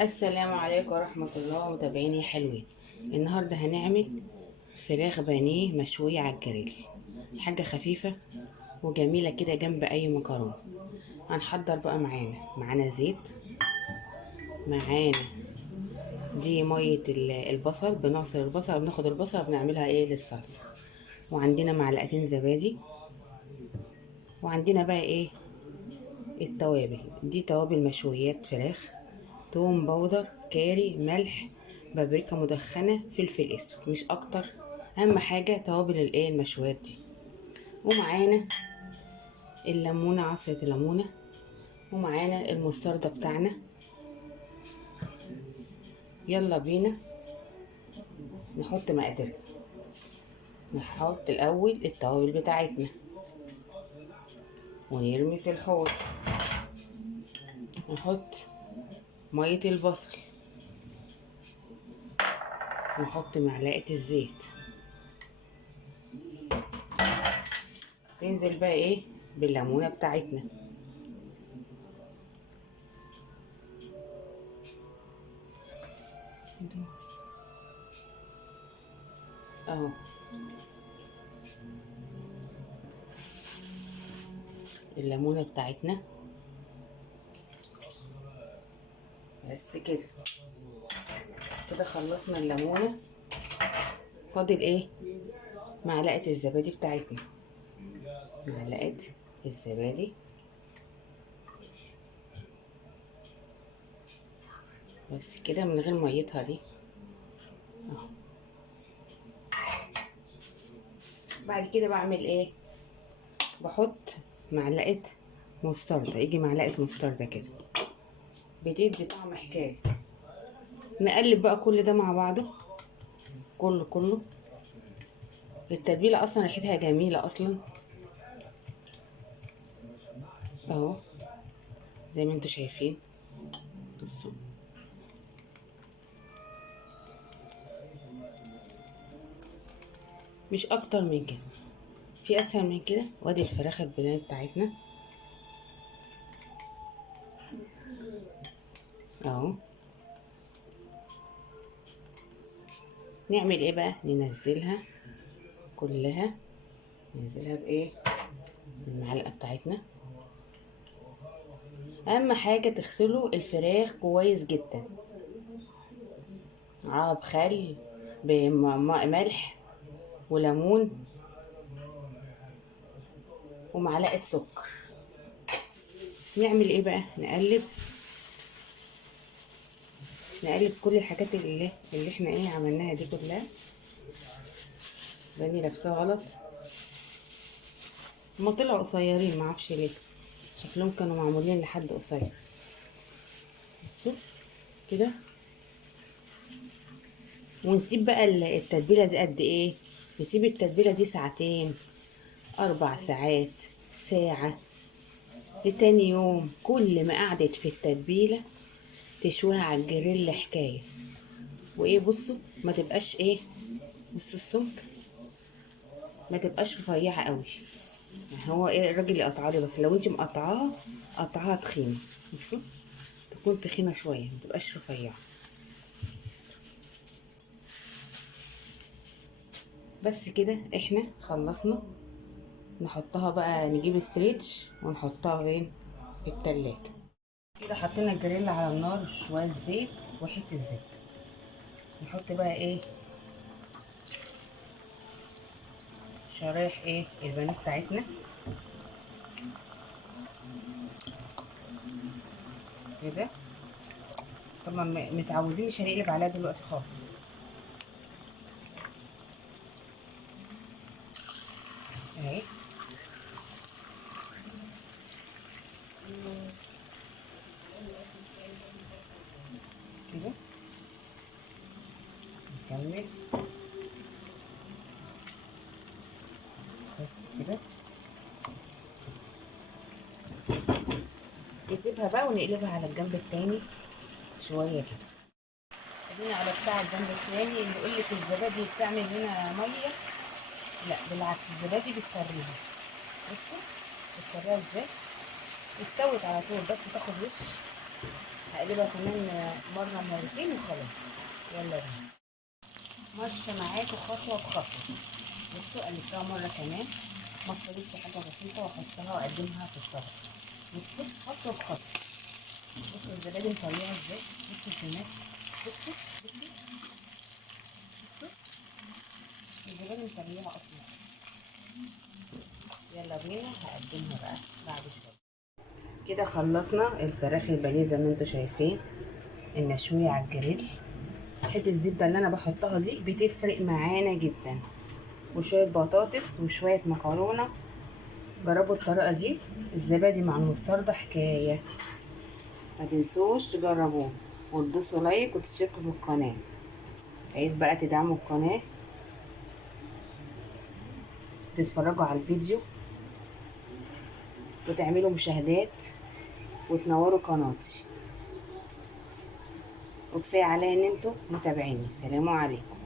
السلام عليكم ورحمة الله متابعيني حلوين. النهاردة هنعمل فراخ بانيه مشوية على الجريل، حاجة خفيفة وجميلة كده جنب أي مكرونة. هنحضر بقى معانا زيت، معانا دي مية البصل، بنعصر البصل، بناخد البصل بنعملها للصلصة، وعندنا معلقتين زبادي، وعندنا بقى التوابل. دي توابل مشويات فراخ: توم باودر، كاري، ملح، بابريكا مدخنة، فلفل اسود، مش اكتر. اهم حاجة توابل المشويات دي. ومعانا الليمونة، عصرة الليمونة، ومعانا المستردة بتاعنا. يلا بينا نحط مقادير. نحط الاول التوابل بتاعتنا ونرمي في الحوض. نحط مية البصل، نحط معلقة الزيت، ننزل بقى بالليمونة بتاعتنا، اهو. الليمونة بتاعتنا بس كده. كده خلصنا الليمونة. فاضل معلقة الزبادي بتاعتنا. معلقة الزبادي بس كده من غير ميتها دي اهو. بعد كده بعمل بحط معلقة مستردة، يجي معلقة مستردة كده، بتدي طعم حكاية. نقلب بقى كل ده مع بعضه، كله. التتبيلة اصلا ريحتها جميلة اصلا اهو، زي ما انتوا شايفين. بصوا، مش اكتر من كده، في اسهل من كده. وادي الفراخ البانيه بتاعتنا اهو. نعمل بقى؟ ننزلها كلها، ننزلها بالمعلقه بتاعتنا. اهم حاجه تغسلوا الفراخ كويس جدا، بخل، بملح وليمون ومعلقه سكر. نعمل بقى؟ نقلب كل الحاجات اللي احنا عملناها دي كلها. باني لابسه غلط، هما طلعوا قصيرين، معرفش ليه، شكلهم كانوا معمولين لحد قصير. بصوا كده. ونسيب بقى التتبيله دي قد ايه؟ نسيب التتبيله دي ساعتين، 4 ساعات، ساعه، لتاني يوم. كل ما قعدت في التتبيله تشويها على الجريل حكايه. بصوا ما تبقاش بصوا السمك، ما تبقاش رفيعه قوي. هو الراجل اللي قطعها لي، بس لو انت مقطعاها قطعها تخينه. بصوا، تكون تخينه شويه، ما تبقاش رفيعه. بس كده احنا خلصنا. نحطها بقى، نجيب ستريتش ونحطها في التلاجة. كده حطينا الجريل على النار، شويه زيت وحته زيت. نحط بقى شرايح البانيه بتاعتنا كده. طبعا متعودين مش هنقلب عليها دلوقتي خالص اهي كده. نكمل بس كده. نسيبها بقى ونقلبها على الجنب التاني شويه كده. ادينا على بتاع الجنب التاني. اللي يقول لك الزبادي بتعمل هنا ميه، لا بالعكس، الزبادي بتطريها. بصوا بتطريها ازاي. استوت على طول، بس تاخد وش هقلبها كمان مرة مرتين وخلاص. يلا بينا، ماشية معاكم خطوة بخطوة. بصوا قلبتها مرة كمان، ما تفضلش حاجة بسيطة واحطها واقدمها في الطبق. بصوا خطوة بخطوة. بصوا الزبادي مطلعة ازاي، بصوا الجمال، بصوا الزبادي مطلعة اصلا. يلا بينا هقدمها بقى بعد شوية. كده خلصنا الفراخ البانيه زي ما انتوا شايفين المشوية على الجريل. حتة الزبدة اللي انا بحطها دي بتفرق معانا جدا، وشوية بطاطس وشوية مكرونة. جربوا الطريقة دي، الزبادي مع المستردة حكاية. ما تنسوش تجربوه وتدوسوا لايك وتشتركوا في القناة. عيد بقى تدعموا القناة، تتفرجوا على الفيديو وتعملوا مشاهدات وتنوروا قناتي. وكفاية عليا ان انتوا متابعيني. سلام عليكم.